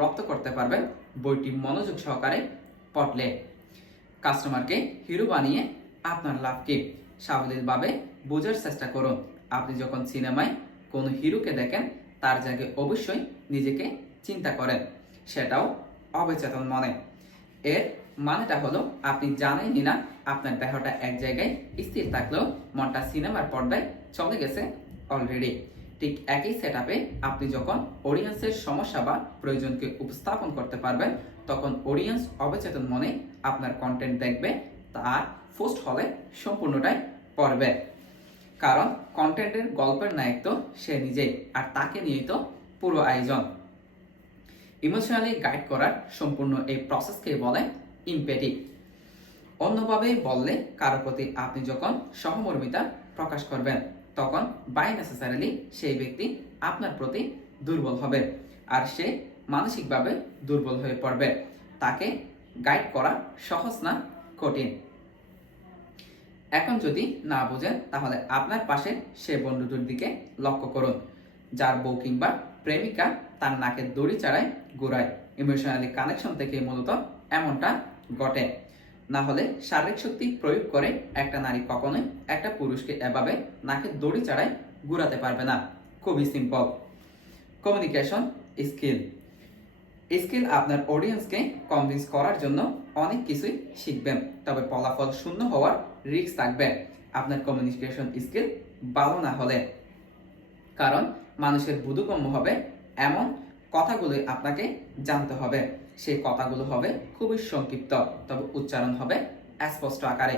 রপ্ত করতে পারবেন বইটি মনোযোগ সহকারে পড়লে। কাস্টমারকে হিরো বানিয়ে আপনার লাভকে সাবলীলভাবে বোঝার চেষ্টা করুন। আপনি যখন সিনেমায় কোনো হিরোকে দেখেন, তার জায়গায় অবশ্যই নিজেকে চিন্তা করেন। সেটাও অবচেতন মনে। এর মানেটা হলো, আপনি জানেনই না আপনার দেহটা এক জায়গায় স্থির থাকলেও মনটা সিনেমার পর্দায় চলে গেছে অলরেডি ঠিক একই সেট আপনি যখন অডিয়েন্সের সমস্যা বা প্রয়োজনকে উপস্থাপন করতে পারবেন, তখন অডিয়েন্স অবচেতন মনে আপনার কন্টেন্ট দেখবে, তার পোস্ট হলে সম্পূর্ণটাই পড়বে। কারণ কন্টেন্টের গল্পের নায়ক তো সে নিজেই, আর তাকে নিয়েই তো পুরো আয়োজন। ইমোশনালি গাইড করার সম্পূর্ণ এই প্রসেসকে বলে ইমপেটি অন্যভাবে বললে কারও প্রতি আপনি যখন সহমর্মিতা প্রকাশ করবেন তখন বাই নেসেসারিলি সেই ব্যক্তি আপনার প্রতি দুর্বল হবে আর সে মানসিকভাবে দুর্বল হয়ে পড়বে। তাকে গাইড করা সহজ না, কঠিন। এখন যদি না বোঝেন, তাহলে আপনার পাশে সে বন্ধুটির দিকে লক্ষ্য করুন, যার বউ কিংবা প্রেমিকা তার নাকের দড়ি চাড়ায় ঘোরায়। ইমোশনালি কানেকশন থেকে মূলত এমনটা ঘটে। না হলে শারীরিক শক্তি প্রয়োগ করে একটা নারী কখনোই একটা পুরুষকে এভাবে নাকের দড়ি চাড়ায় ঘুরাতে পারবে না। খুবই সিম্পল কমিউনিকেশন স্কিল স্কিল আপনার অডিয়েন্সকে কনভিন্স করার জন্য অনেক কিছুই শিখবেন। তবে ফলাফল শূন্য হওয়ার রিস্ক থাকবে। আপনার কমিউনিকেশন স্কিল ভালো না হলে। কারণ মানুষের বোধগম্য হবে এমন কথাগুলোই আপনাকে জানতে হবে। সেই কথাগুলো হবে খুবই সংক্ষিপ্ত, তবে উচ্চারণ হবে স্পষ্ট আকারে।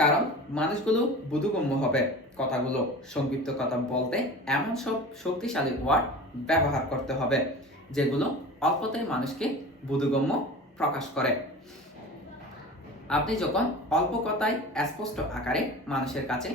কারণ মানুষগুলো বোধগম্য হবে কথাগুলো। সংক্ষিপ্ত কথা বলতে এমন সব শক্তিশালী ওয়ার্ড ব্যবহার করতে হবে, যেগুলো অল্পতে মানুষকে বোধগম্য প্রকাশ করে। আপনি যখন অল্প কথায় স্পষ্ট আকারে মানুষের কাছে